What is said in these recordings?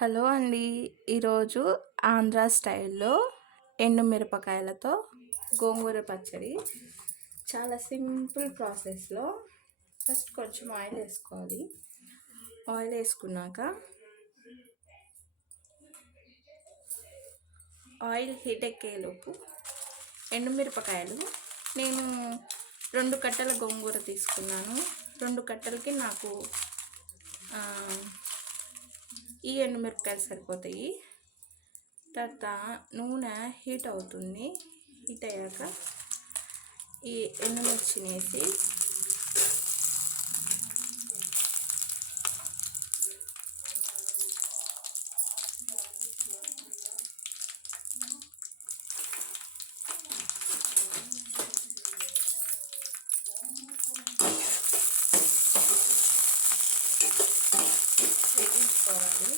Hello అండి. ఈరోజు ఆంధ్ర స్టైల్లో ఎండుమిరపకాయలతో గోంగూర పచ్చడి. చాలా సింపుల్ ప్రాసెస్లో ఫస్ట్ కొంచెం ఆయిల్ వేసుకోవాలి. ఆయిల్ వేసుకున్నాక ఆయిల్ హీట్ ఎక్కేలోపు ఎండుమిరపకాయలు నేను 2 కట్టల గోంగూర తీసుకున్నాను. 2 కట్టలకి నాకు ఈ ఎండుమిరపకాయలు సరిపోతాయి. తర్వాత నూనె హీట్ అవుతుంది. హీట్ అయ్యాక ఈ ఎండుమిర్చిని వేసి వేయించుకోవాలి.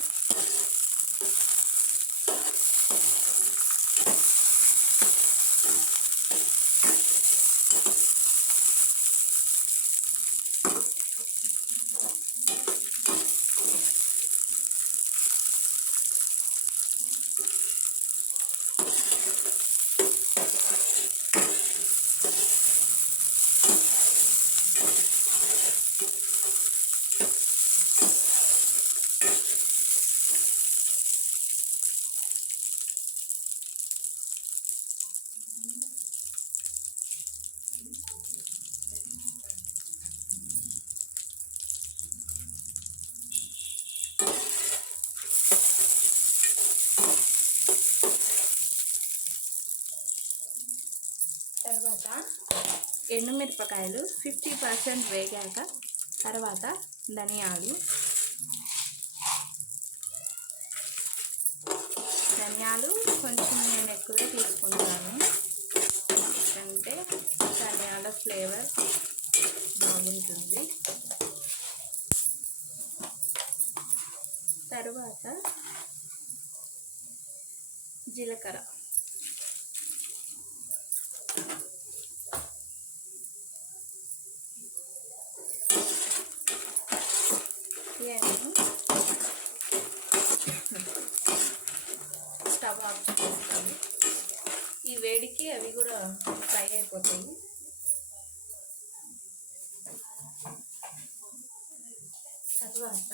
తర్వాత ఎండుమిరపకాయలు 50% వేగాక తర్వాత ధనియాలు కొంచెం నేను ఎక్కువే తీసుకుంటాను, అంటే ధనియాల ఫ్లేవర్ బాగుంటుంది. తర్వాత జీలకర్ర, స్టవ్ ఆఫ్ చేస్తాను. ఈ వేడికి అవి కూడా ఫ్రై అయిపోతాయి. తర్వాత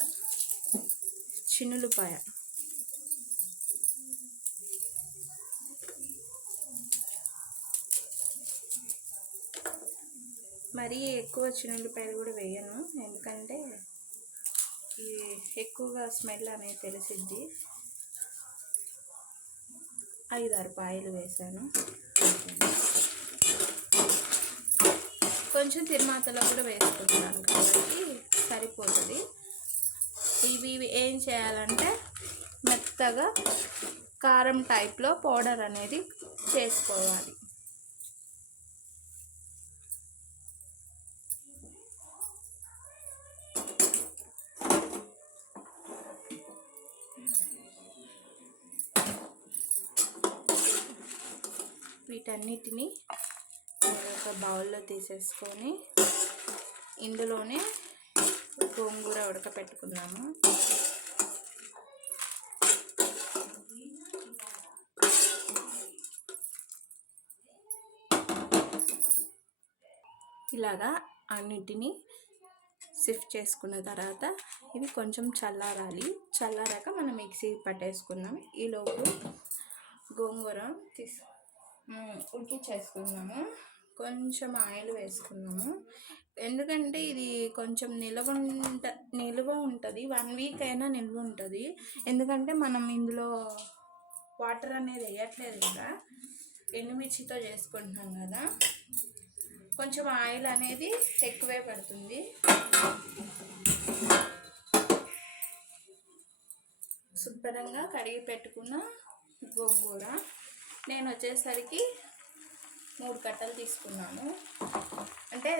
చిన్నులపాయ, మరీ ఎక్కువ చిన్నులపాయలు కూడా వేయను, ఎందుకంటే ఈ ఎక్కువగా స్మెల్ అనేది తెలిసిద్ది. 5-6 పాయలు వేసాను. కొంచెం తిరుమాతలో కూడా వేసుకుంటాను కాబట్టి సరిపోతుంది. ఇవి ఏం చేయాలంటే మెత్తగా కారం టైప్లో పౌడర్ అనేది చేసుకోవాలి. వీటన్నిటిని ఒక బౌల్లో తీసేసుకొని ఇందులోనే గోంగూర ఉడకపెట్టుకున్నాము. ఇలాగా అన్నిటినీ సిఫ్ట్ చేసుకున్న తర్వాత ఇవి కొంచెం చల్లారాక మనం మిక్సీ పట్టేసుకున్నాం. ఈలోపు గోంగూర ఉడికించేసుకున్నాము. కొంచెం ఆయిల్ వేసుకున్నాము, ఎందుకంటే ఇది కొంచెం నిల్వ ఉంటుంది. 1 వీక్ అయినా నిల్వ ఉంటుంది, ఎందుకంటే మనం ఇందులో వాటర్ అనేది వేయట్లేదు కదా, ఎండుమిర్చితో చేసుకుంటున్నాం కదా. కొంచెం ఆయిల్ అనేది ఎక్కువే పడుతుంది. శుభ్రంగా కడిగి పెట్టుకున్న గోంగూర నేను వచ్చేసరికి 3 కట్టలు తీసుకున్నాను, అంటే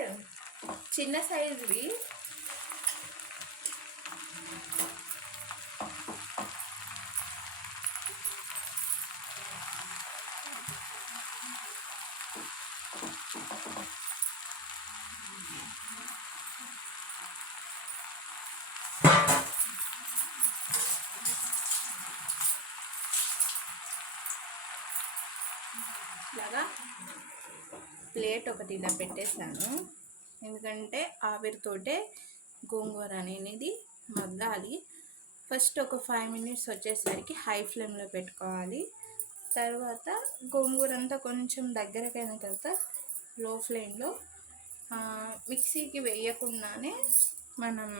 చిన్న సైజువి. ఇట్లాగా ప్లేట్ ఒకటి ఇలా పెట్టేశాను, ఎందుకంటే ఆవిరితోటే గోంగూర అనేది మగ్గాలి. ఫస్ట్ ఒక 5 minutes వచ్చేసరికి హై ఫ్లేమ్లో పెట్టుకోవాలి. తర్వాత గోంగూర అంతా కొంచెం దగ్గరకైన తర్వాత లో ఫ్లేమ్లో మిక్సీకి వేయకుండానే మనం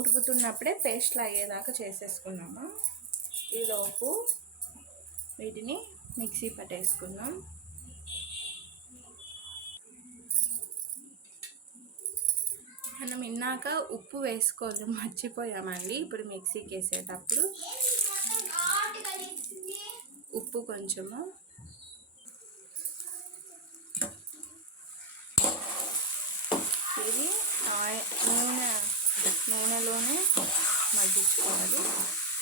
ఉడుకుతున్నప్పుడే పేస్ట్లు అయ్యేదాకా చేసేసుకున్నాము. ఈలోపు వీటిని మిక్సీ పట్టేసుకుందాం. మనం ఇందాక ఉప్పు వేసుకోవాలి మర్చిపోయామండి. ఇప్పుడు మిక్సీకి వేసేటప్పుడు ఉప్పు కొంచెము, ఇది నూనెలోనే మగ్గించుకోవాలి.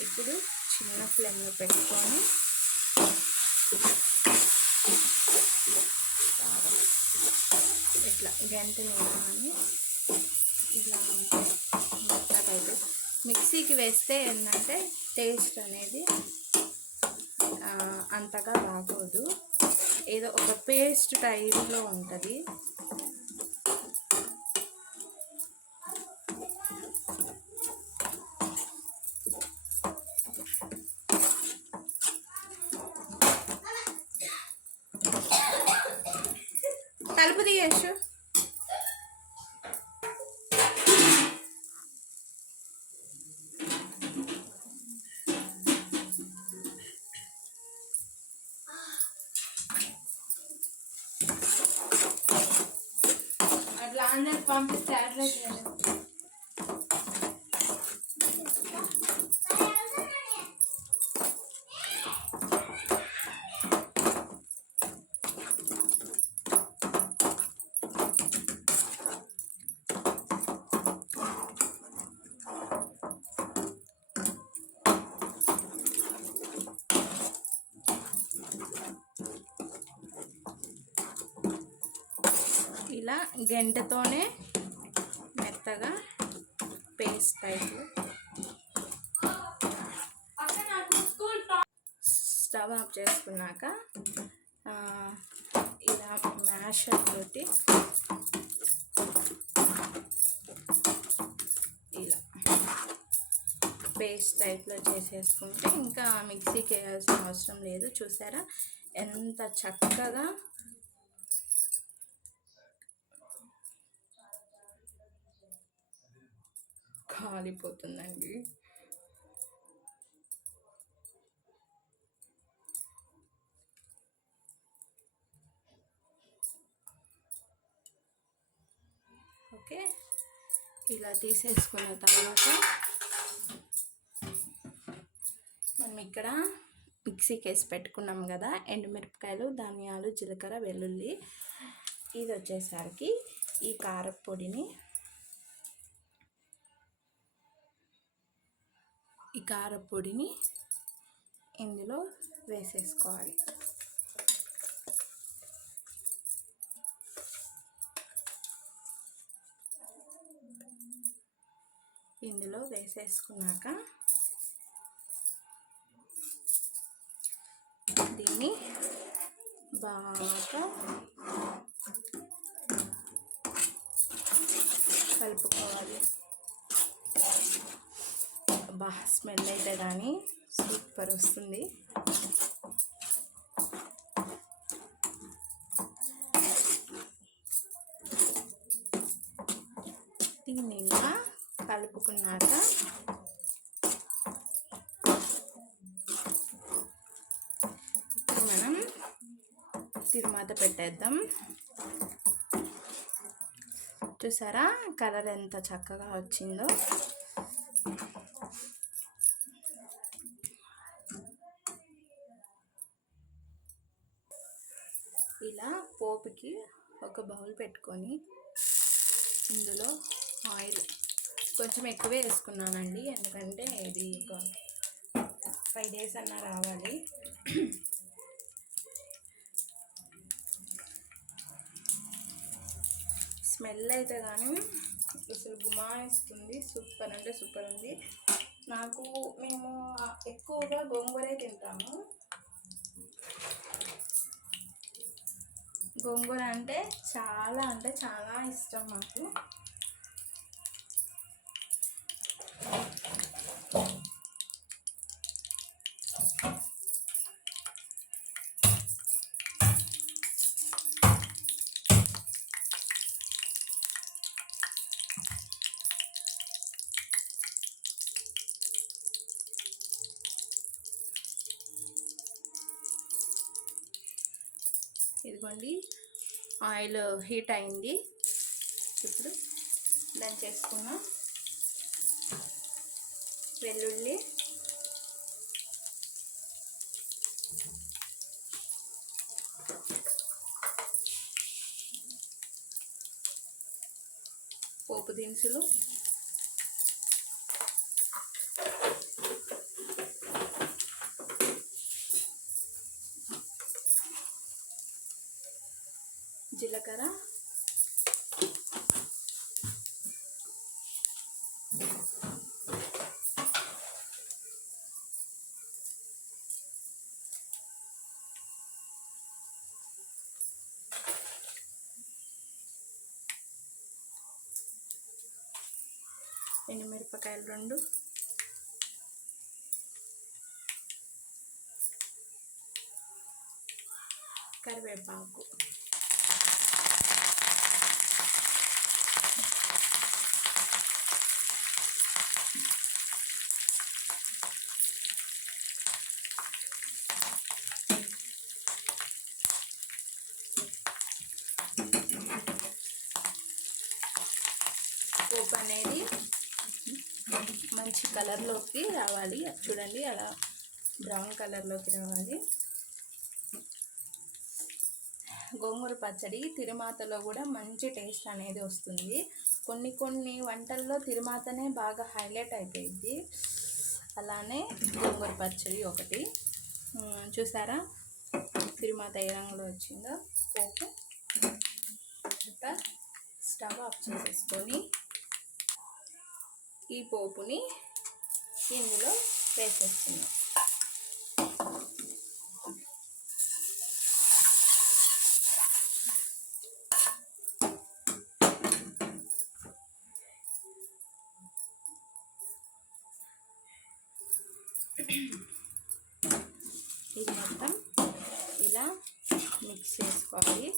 ఇప్పుడు చిన్న ఫ్లేమ్లో పెట్టుకొని ఇట్లా గంట వేయాలని, ఇలా మెత్తగా మిక్సీకి వేస్తే ఏంటంటే టేస్ట్ అనేది అంతగా బాగోదు, ఏదో ఒక పేస్ట్ టైప్లో ఉంటుంది. తలుపు తీయచ్చు. అట్లా అందరికి పంపిస్తే అడ్రస్ ఇలా గంటతోనే మెత్తగా పేస్ట్ టైప్. స్టవ్ ఆఫ్ చేసుకున్నాక ఇలా మ్యాషర్ తోటి ఇలా పేస్ట్ టైప్లో చేసేసుకుంటే ఇంకా మిక్సీకి వేయాల్సిన అవసరం లేదు. చూసారా ఎంత చక్కగా కాలిపోతుందండి. ఓకే, ఇలా తీసేసుకున్న తర్వాత మనం ఇక్కడ మిక్సీకి వేసి పెట్టుకున్నాం కదా ఎండుమిరపకాయలు, ధనియాలు, జీలకర్ర, వెల్లుల్లి. ఇది వచ్చేసరికి ఈ కారపొడిని ఇందులో వేసేసుకోవాలి. ఇందులో వేసేసుకున్నాక దీన్ని బాగా కలుపుకోవాలి. బాగా స్మెల్ అయితే కానీ సూపర్ వస్తుంది. దీన్ని ఇలా కలుపుకున్నాక మనం తిరువాత పెట్టేద్దాం. చూసారా కలర్ ఎంత చక్కగా వచ్చిందో. ఇలా పోపుకి ఒక బౌల్ పెట్టుకొని ఇందులో ఆయిల్ కొంచెం ఎక్కువే వేసుకున్నానండి, ఎందుకంటే ఇది ఒక 5 days అన్నా రావాలి. స్మెల్ అయితే కానీ అసలు గుమాయిస్తుంది. సూపర్ అంటే సూపర్ ఉంది. మేము ఎక్కువగా గోంగూరే తింటాము. గోంగూర అంటే చాలా ఇష్టం మాకు. ఇదిగోండి ఆయిల్ హీట్ అయింది. ఇప్పుడు దంచేసుకున్న వెల్లుల్లి, పోపు దినుసులు, జీలకర్ర, ఎండుమిరపకాయలు 2, కరివేపాకు, పోపు అనేది మంచి కలర్లోకి రావాలి. చూడండి అలా బ్రౌన్ కలర్లోకి రావాలి. గోంగూర పచ్చడి తిరుమాతలో కూడా మంచి టేస్ట్ అనేది వస్తుంది. కొన్ని వంటల్లో తిరుమాతనే బాగా హైలైట్ అయిపోయింది. అలానే గోంగూర పచ్చడి ఒకటి. చూసారా తిరుమాత ఏ రంగులో వచ్చిందో. పోపు స్టవ్ ఆఫ్ చేసేసుకొని ఈ పోపుని ఇందులో వేసేస్తున్నాం. ఇది మొత్తం ఇలా మిక్స్ చేసుకోవాలి.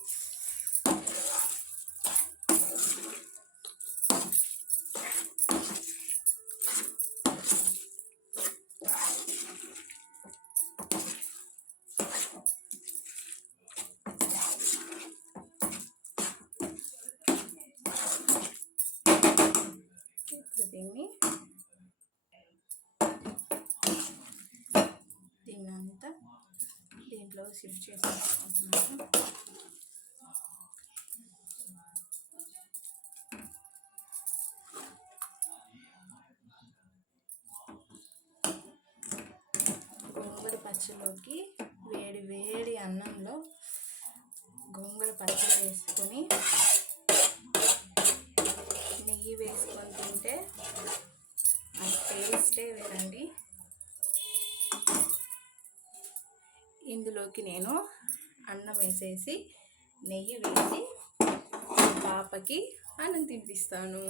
దీన్నంతా దీంట్లో షిఫ్ట్ చేసుకుంటున్నాను. గోంగూర పచ్చడిలోకి వేడి అన్నంలో గోంగూర పచ్చడి వేసుకొని నెయ్యి వేసుకొని తింటే ఆ టేస్టే వేరండి. ఇందులోకి నేను అన్నం వేసేసి నెయ్యి వేసి పాపకి అన్నం తినిపిస్తాను.